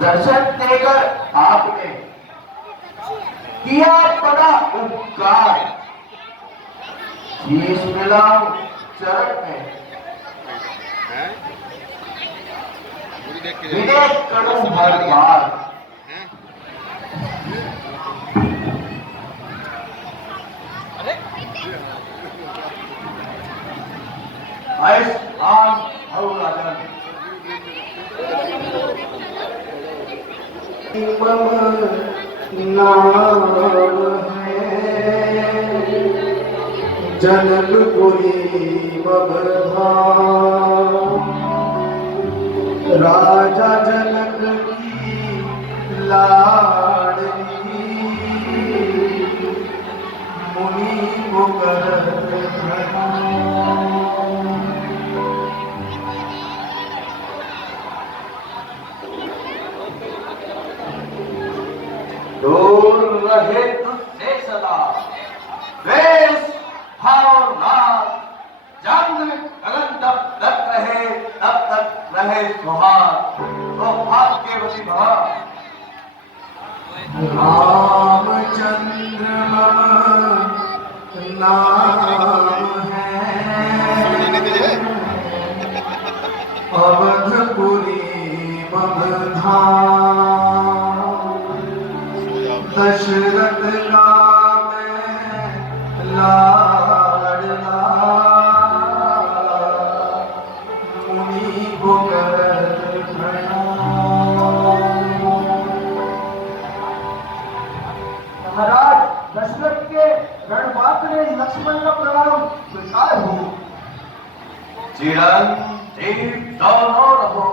दर्शन देकर आपने किया बड़ा उपकार, शीश मिलाऊं चरण में, विनय करूं हर बार। आयुष्मान भव राजन। नाम है जनकपुरी बबधाम, राजा जनक की लाडली, मुनि को करत प्रणाम। दूर रहे तुझसे सदा वेश भाव रात, जंग गगन तब तक रहे सुहाग, सौभाग्यवती भव। रामचंद्र मम नाम है, अवधपुरी मम धाम, दशरथ का मैं लाडला, मुनि को करत प्रणाम। महाराज दशरथ के रणपात ने लक्ष्मण का प्रणाम स्वीकार हो। चिरंजीव दोनों रहो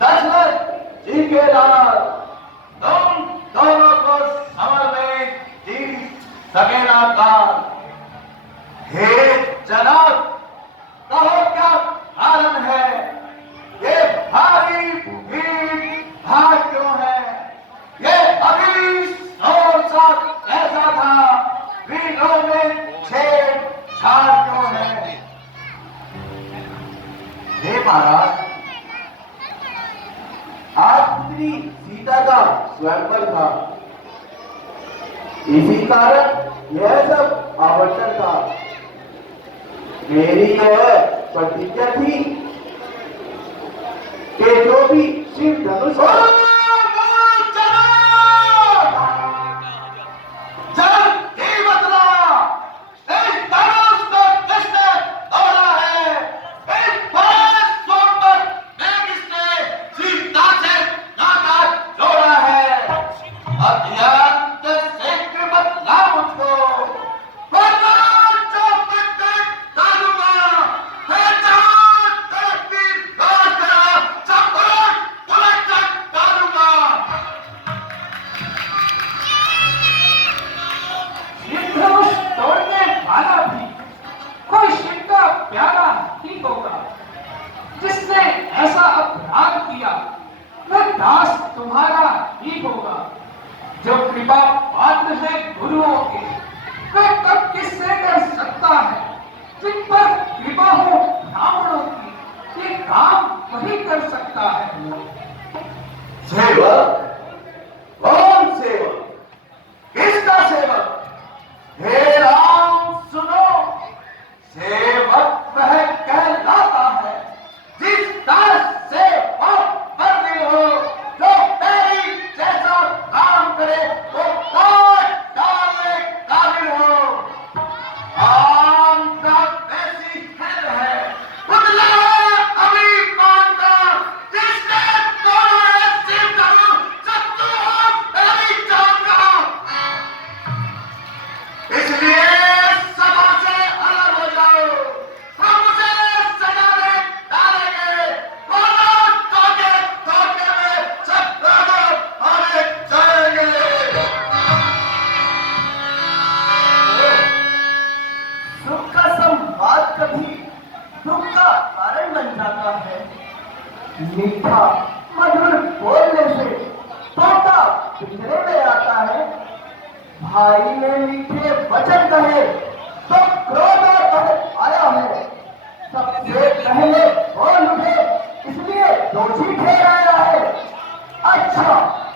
दशरथ जी के लाल, तुम दोनों को समर में जीत सके ना काल। हे जनाब, कहो क्या कारण है, ये भारी भीड़ भाग क्यों है, ये अभी शोर कैसा था, वीरों में छेड़छाड़ क्यों है। हे महाराज, आज पुत्री सीता का स्वयंवर था, इसी कारण यह सब आवंटन था। मेरी यह प्रतिज्ञा थी कि जो भी शिव धनुष तुम्हारा ही होगा। जो कृपा पात्र है गुरुओं के, वह कब किससे कर सकता है। जिन पर कृपा हो ब्राह्मणों की, ये काम वही कर सकता है। सेवक? कौन सेवक? किसका सेवक? हे राम सुनो, सेवक वह कहलाता है जिस तरह से बंदी हो, जो तेरी जैसा काम करे वो काट डालने काबिल हो। आम का वैसी बन जाता है। मीठा मधुर बोलने से तोता पिंजरे में आता है। भाई ने मीठे वचन कहे तो क्रोध और भय आया है। सबसे पहले बोल उठे इसलिए दोषी ठहराया है। अच्छा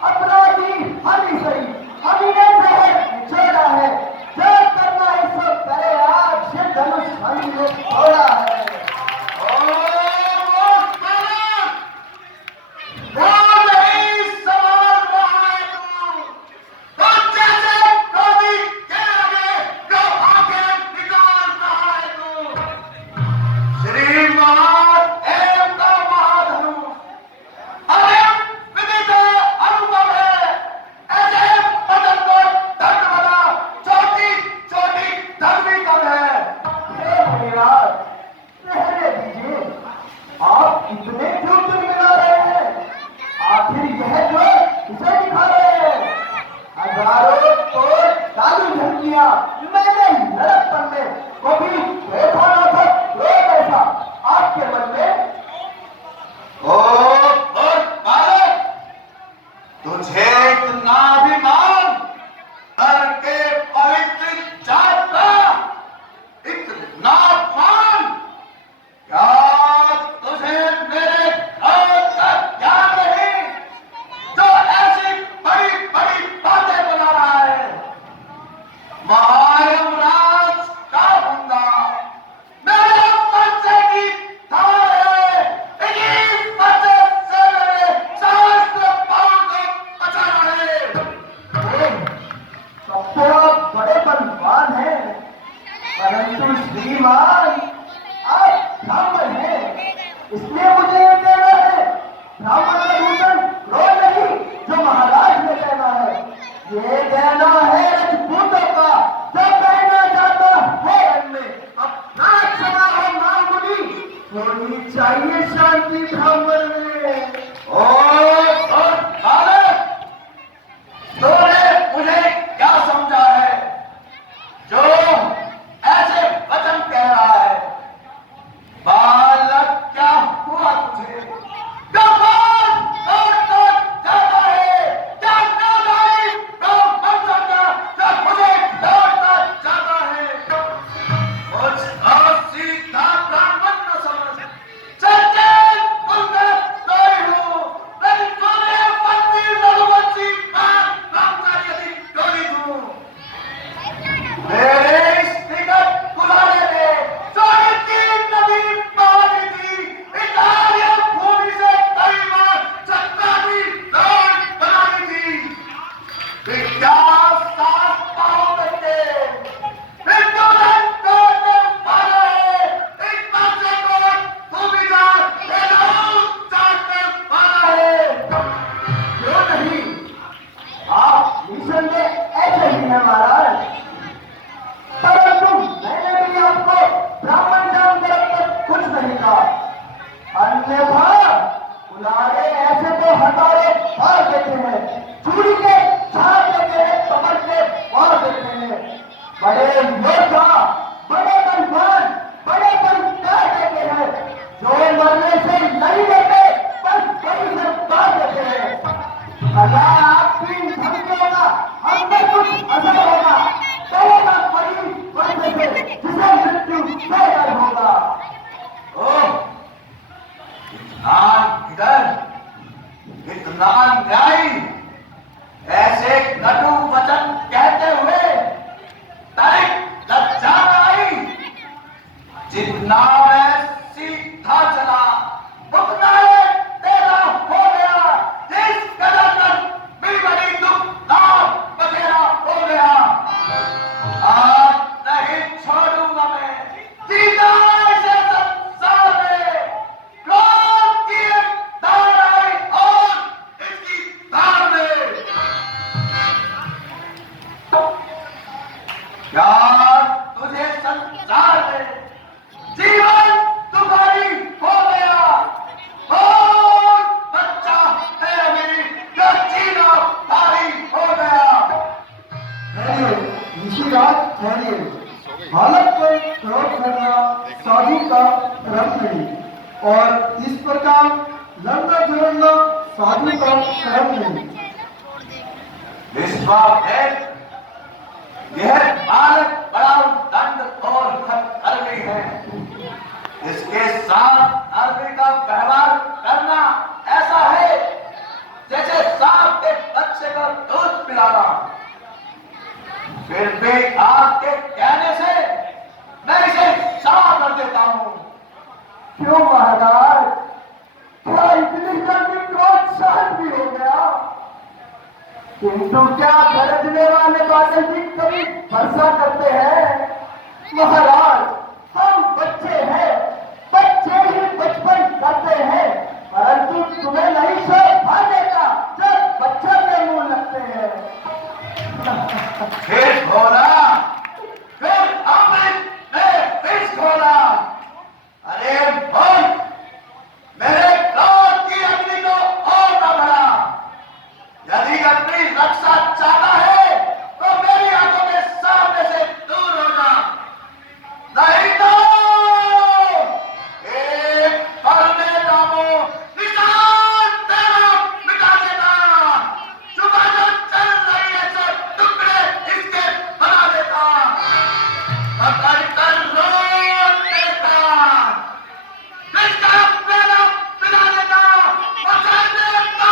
अपराधी हम ही सही, हम ही ने जहर निचोड़ा है। जो करना है सो करे, आज ये धनुष हमने तोड़ा है। रहने दीजिए, आप इतने क्यों मिला रहे हैं? आखिर यह जो इसे दिखा रहे हैं। हजारों तो चालू धमकियां मैंने लड़कपन में कभी देखा ना था। क्रोध ऐसा आपके मन में? ओ बालक, तुझे इतना अभिमान करके पवित्र जात का इतना अपमान, क्या तुझे मेरे घर का ज्ञान नहीं जो ऐसी बड़ी बड़ी बातें बना रहा है? महायमराज का बंदा मेरे बच्चे की धार है। इसी बच्चे से मेरे सहस्त्र पांव को बचाना है। सब तो आप बड़े बलवान हैं, परंतु श्रीमान आप ब्राह्मण हैं, इसलिए मुझे ये कहना है। ब्राह्मण का दूषण क्रोध नहीं जो महाराज ने कहना है, ये कहना है रजपूतों का जो कहना जाता है रंग में। अब नाच समा है मांगुली होनी चाहिए शांति ब्राह्मण में। और बालक, तूने मुझे क्या समझा है जो ऐसे वचन कह रहा है? बालक, क्या हुआ तुझे? जाता है क्या नादानी ब्राह्मण का मुझे लौटना चाहता है? कुछ सीधा ब्राह्मण न समझ, सच्चे बोलते नहीं हूँ, लेकिन तूने बंदी रघुवंशी बात ब्राह्मण यदि डोली दूं मेरे इस निकट बुलाने में सोने की नदी पानी थी। इटालिया भूमि से कई बार चट्टानी लौट बनानी थी। विज्ञान साथ पाँव करके विद्युलन करने वाला है। इस बच्चे को भूमि का चाटने वाला है। क्यों नहीं, आप निसंदेह ऐसे ही है महाराज, परंतु मैंने भी आपको ब्राह्मण जानकर अब तक कुछ नहीं कहा। अन्यथा बुलारे ऐसे तो हजारों मार देते हैं, चूड़ी के झाड़ देते हैं, कमर के मार देते हैं। बड़े योद्धा, बड़े बलवान, बड़े बल कर देते हैं, जो मरने से नहीं देते बस कहीं से मार देते हैं। अगर आपकी इन धमकियों का हम पे कुछ असर होगा, कहेगा बड़ी वर्ष से जिसे मृत्यु से डर होगा। ओह, इतना निडर, इतना न्यायी, ऐसे कटु वचन कहते हुए तनिक लज्जा न आई? जितना मैं सीधा चला उतना ये तेरा हो गया। जिस कदर तक भी बड़ी दुखदार बखेरा हो गया, आज नहीं छोड़ूंगा मैं जीता ऐसे संसार में। क्रोध की एक धार आई और इसकी धार में क्या तुझे संसार में जीवन तुम्हारी हो गया? और बच्चा है अभी जो जीना भारी हो गया। ऋषिराज ठहरिए, बालक पर क्रोध करना साधु का धर्म नहीं। और इस प्रकार लड़ना झगड़ना साधु का कर्म नहीं। विश्वामित्र, यह बालक बड़ा दंड और कर्मी है। इसके साथ आदमी का व्यवहार करना ऐसा है जैसे सांप के बच्चे को दूध पिलाना। फिर भी आपके कहने से मैं इसे क्षमा कर देता हूं। क्यों महाराज, क्या इतनी जल्दी क्रोध शांत भी हो गया? किंतु क्या गरजने वाले बादल भी कभी वर्षा करते हैं? महाराज, हम बच्चे हैं, बच्चे ही बचपन करते हैं, परंतु तुम्हें नहीं शोभा देता जब बच्चों के मुंह लगते हैं। फिर खोला, फिर अमृत में विष खोला। अरे बोल, मेरे क्रोध की अग्नि को और न बढ़ा। यदि अपनी रक्षा चाहता है तो मेरी आंखों के सामने से दूर हो जा, नहीं तो एक पल में नामो निशान तेरा मिटा देगा। सुबह जो चल रही है सब टुकड़े इसके बना देता, पकड़ कर रोक देता, इसका पेड़ा पिला देता, पकड़ देता,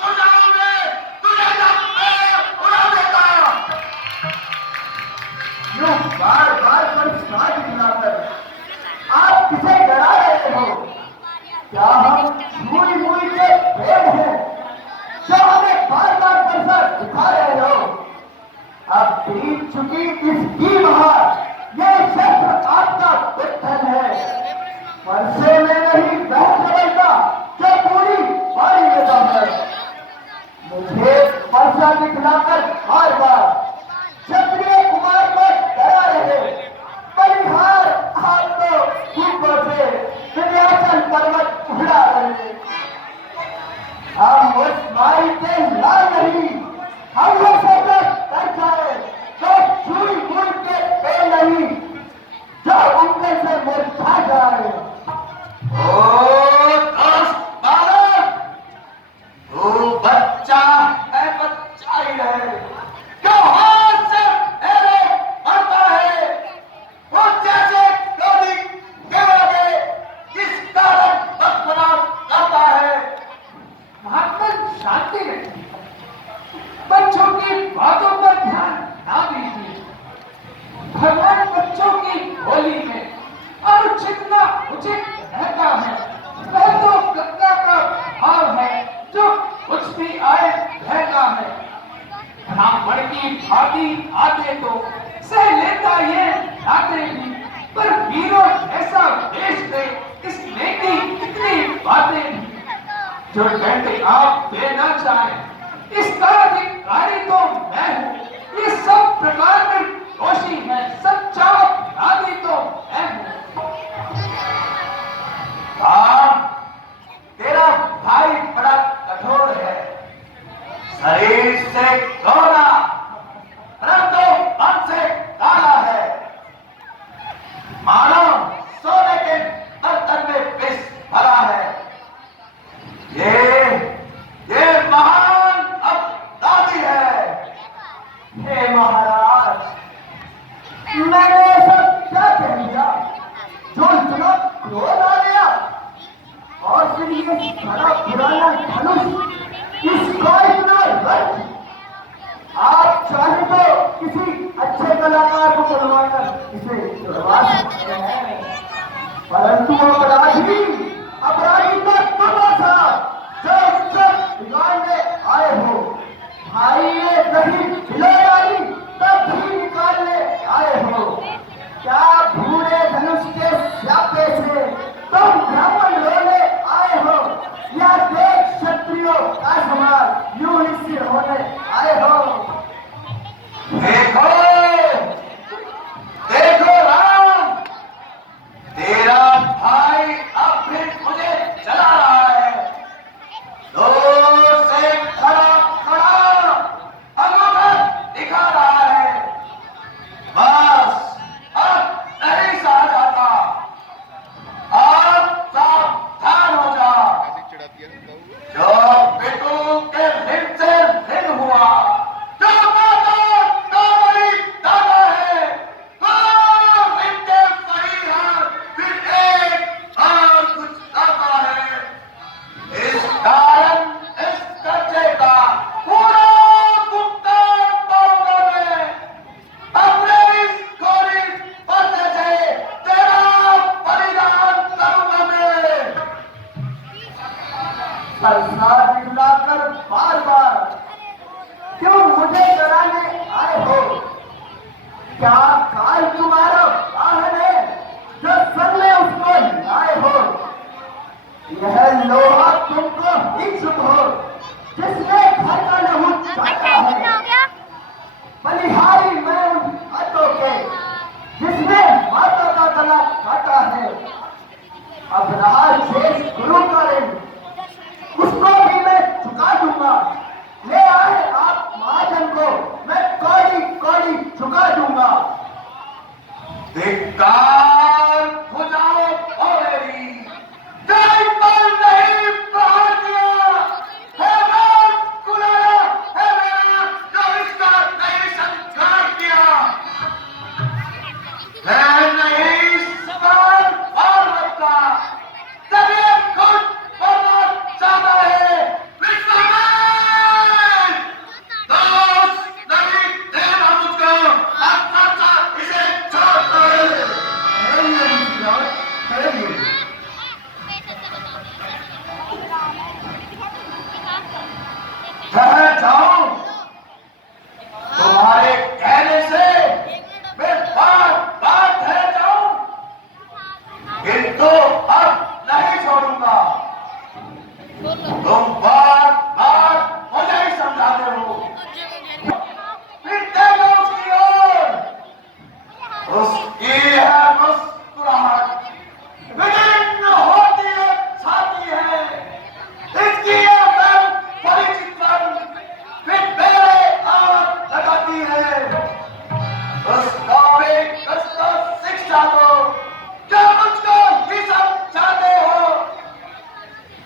बुझाओ में तुझे जब मैं उड़ा देता। यूं बार बार परेशान दिलाकर आप किसे डरा रहे हो? क्या हम मूली मूली के पेड़ हैं जो हमें बार बार परेशान दिखा रहे हो? अब बीत चुकी इसकी बहार, यह शस्त्र आपका विठल है। वर्षे में नहीं बह चलेगा जो पूरी पानी में दम है। मुझे वर्षा दिखलाकर बार बार क्षत्रिय कुमार को डरा रहे, बलिहार आपको ऊपर से विंध्याचल पर्वत उड़ा रहे। हम उस माई के लाल नहीं, हम लोग फोकस कर जाए तो छुई मुड़ के पे नहीं जो उनके से मुरझा जाए। ओ दोस्त बालक, तू बच्चा है, बच्चा ही रहे। क्यों हाथ से मेरे मरता है? वो जैसे कभी गिरोगे किस कारण बदबना करता है? महात्मा शांति रखिए, बच्चों की बातों पर ध्यान ना दीजिए। भगवान बच्चों की होली में अनुचित ना उचित रहता है। वह तो गंगा का भाव है जो कुछ भी आए रहता है। ब्राह्मण की भांति आते तो सह लेता ये नाते भी, पर वीरों जैसा देश दे इसमें की कितनी बातें भी। जो दंड आप देना चाहें इसका अधिकारी तो मैं हूँ। ये सब प्रकार में दोषी है, सच्चा अपराधी तो मैं हूँ। हाँ, तेरा भाई बड़ा कठोर है, शरीर से गोरा परंतु मन से काला है। मानो सोने के बर्तन में विष भरा है। ये महान अपराधी है। हे महाराज, मैंने सब क्या कह दिया जो इतना क्रोध आ गया? और फिर ये बड़ा पुराना धनुष इसका इतना रंग? आप चाहे तो किसी अच्छे कलाकार को बुलवाकर इसे छुड़वा सकते हैं, परंतु अपराधी तो तुम था जो सब बिगाड़ने आए हो। भाई ने कहीं ढिलाई डाली तब भी निकालने आए हो। क्या भूरे धनुष के स्यापे से तुम ब्राह्मण रोने आए हो, या देख क्षत्रियों का समाज यूं ही सिर होने जाए करेंगे। ठहर जाओ, तुम्हारे कहने से मैं बार बार ठहर जाऊं, किंतु अब नहीं छोड़ूंगा। तुम बार बार मुझे ही समझाते हो। फिर देखो उसकी ओर, उसकी है मुस्कुराहट, विभिन्न होती है छाती है, इसकी है परिचित फिर मेरे आग लगाती है। उसको भी कुछ तो शिक्षा दो, क्या मुझको ये सब चाहते हो?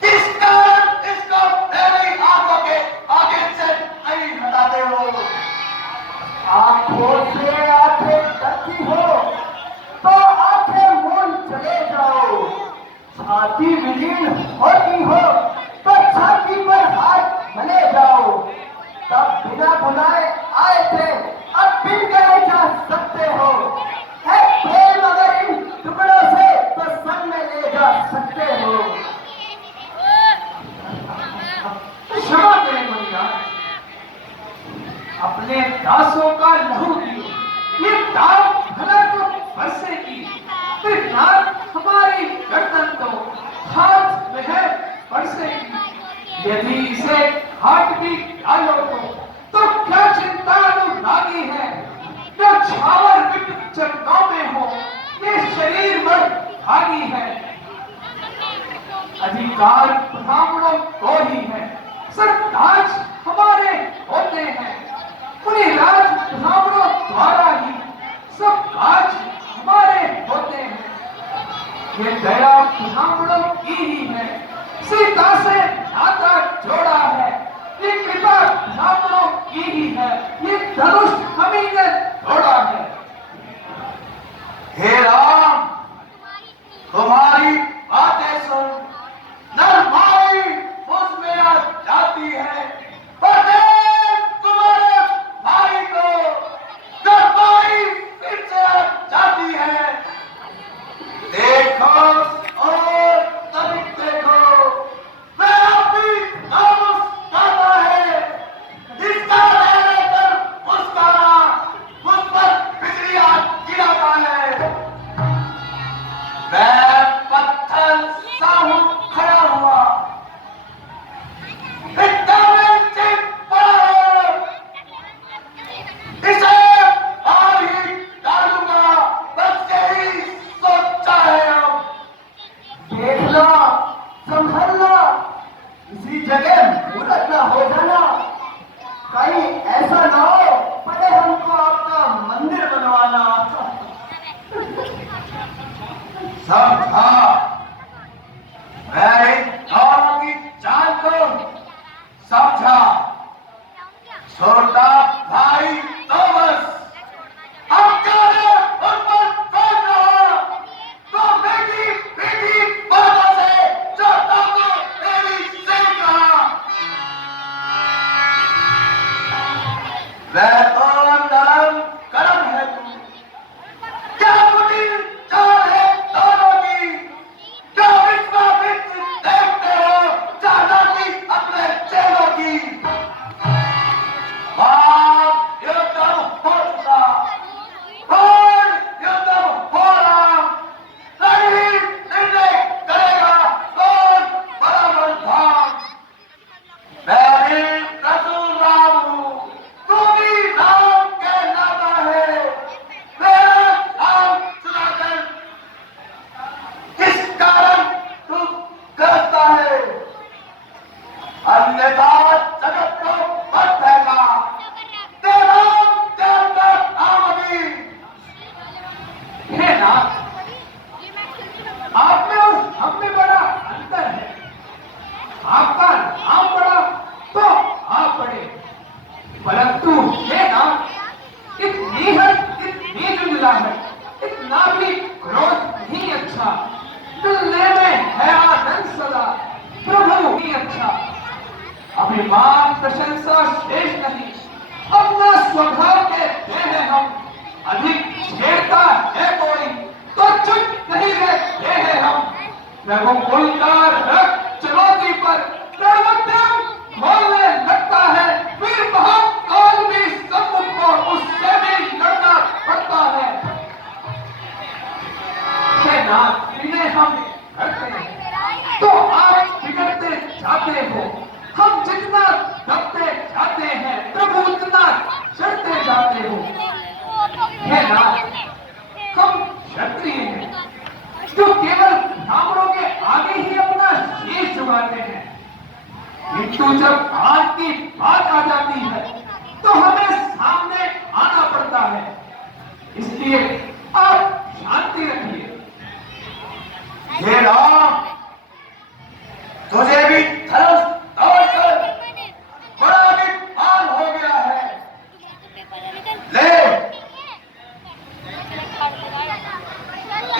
किस कारण इसको मेरी आंखों के आगे से नहीं हटाते हो? आंखों से आंखें करती हो तो आंखें मूंद चले जाओ। छाती विलीन होती हो तो छाती पर हाथ चले जाओ। तब बिना बुलाए आए थे, अब बिन गए जा सकते हो। है प्रेम अगर इन टुकड़ों से तो संग में ले जा सकते हो। क्षमा करें मुनिराज, अपने दासों का लहू की ये दाग भला तो बरसे की, फिर नाक हमारी गर्दन तो हाथ में है बरसे की। यदि इसे हाथ भी डालो तो क्या चिंता अनुरागी है, जो छावर विपिन चरणों में हो, ये शरीर पर भागी है। अधिकार ब्राह्मणों को ही है, सरताज हमारे होते हैं, मुनिराज ब्राह्मणों द्वारा ही सब काज हमारे होते हैं। ये दया ब्राह्मणों की ही है, सीता से नाता जोड़ा है, ये कृपा ब्राह्मणों की ही है, ये धनुष हमी ने तोड़ा है। हे राम, तुम्हारी बातें सुन नरमाई मुझमें आ जाती है। तुम्हारे भाई को नरमाई फिर से आ जाती है। देखो और तभी देखो, मैं अभी मुस्कुराता है। इसका चेहरे पर मुस्कुराना मुझ पर बिजलियां गिराता है। मैं पत्थर सा हूं खड़ा हुआ, एकदम चिप पड़ा हूं। इसे मार ही डालूंगा, बस यही सोचा है। अब देखना, संभलना, इसी जगह मूर्ख ना हो जाना। कहीं ऐसा ना हो पहले हमको आपका मंदिर बनवाना। समझा, मैं इन दोनों की चाल को समझा। छोटा भाई तो बस अब जाने उन पर फेंक रहा, तो बेटी बेटी बाबा से छोटा को मेरी सेक रहा। वह तो नरम करम है तू, क्या कुटिल चाल है दोनों की, क्या विश्वामित्र देखते हो चालाकी अपने चेलों की। बाप युद्ध हो चुका, कौन युद्ध हो रहा, नहीं निर्णय करेगा कौन बड़ा बलवान। मैं भी रसूल राम हूं, तू भी राम कहलाता है। मेरा नाम सुनाकर किस कारण तू करता है? अन्यथा जगत को मत फेंका, तेरा त्याग कर नाम अभी। हे नाथ, आप में और हम में बड़ा अंतर है। आपका नाम बड़ा तो आप बड़े, परंतु ये नाम इतनी है, इतनी जुमला है, इतना भी क्रोध नहीं अच्छा, मिलने में है आनंद सदा, प्रभु ही अच्छा। अभिमान प्रशंसा शेष नहीं, अपना स्वभाव के हैं हम, अधिक छेड़ता है कोई तो चुप नहीं रह रघुकुल का रक्त चुनौती पर सर्वोत्तम बोलने लगता है, फिर महाकाल भी सम्मुख को उससे भी लड़ना पड़ता है। हे नाथ, इन्हें हम करते हैं तो आप बिगड़ते जाते हो। हम जितना दबते जाते हैं प्रभु उतना चढ़ते जाते हो। हे नाथ, हम क्षत्रिय हैं जो केवल ब्राह्मणों के आगे ही अपना शीश झुकाते हैं, किंतु जब आज की बात आ जाती है तो हमें सामने आना पड़ता है। इसलिए आप शांति रखिए। हे राम, तुझे भी धर्म तोड़कर बड़ा विद्वान हो गया है। ले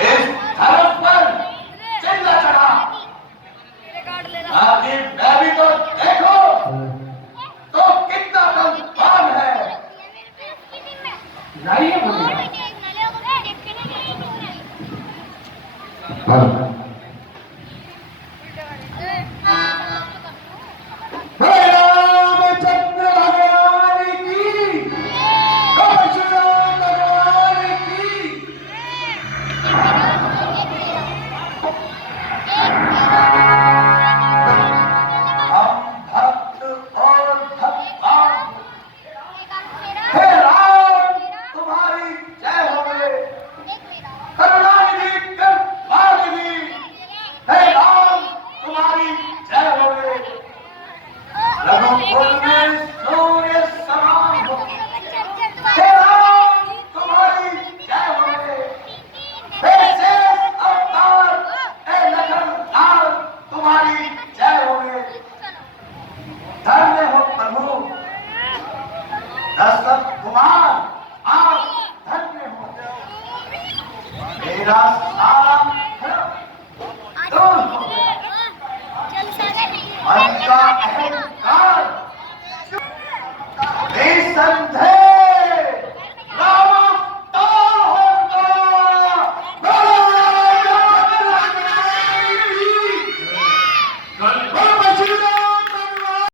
इस धर्म पर चिल्ला चढ़ा, ताकि मैं भी तो देखो तो कितना बलवान है। लाइए भैया। रामचंद्र भगवान की, परशुराम भगवान की। हम भक्त और भगवान, हे राम तुम्हारी जय होवे। करुणानिधि कृपानिधि, हे राम तुम्हारी जय होवे। रघुकुल में सूर्य समान हो, हे राम तुम्हारी जय होवे। हे शेष अवतार, हे लखनदार तुम्हारी जय होवे। धन्य हो प्रभु दशरथ कुमार, आप धन्य हो। मेरा सारा भ्रम दूर हो गया। मन का अहंकार निसंदेह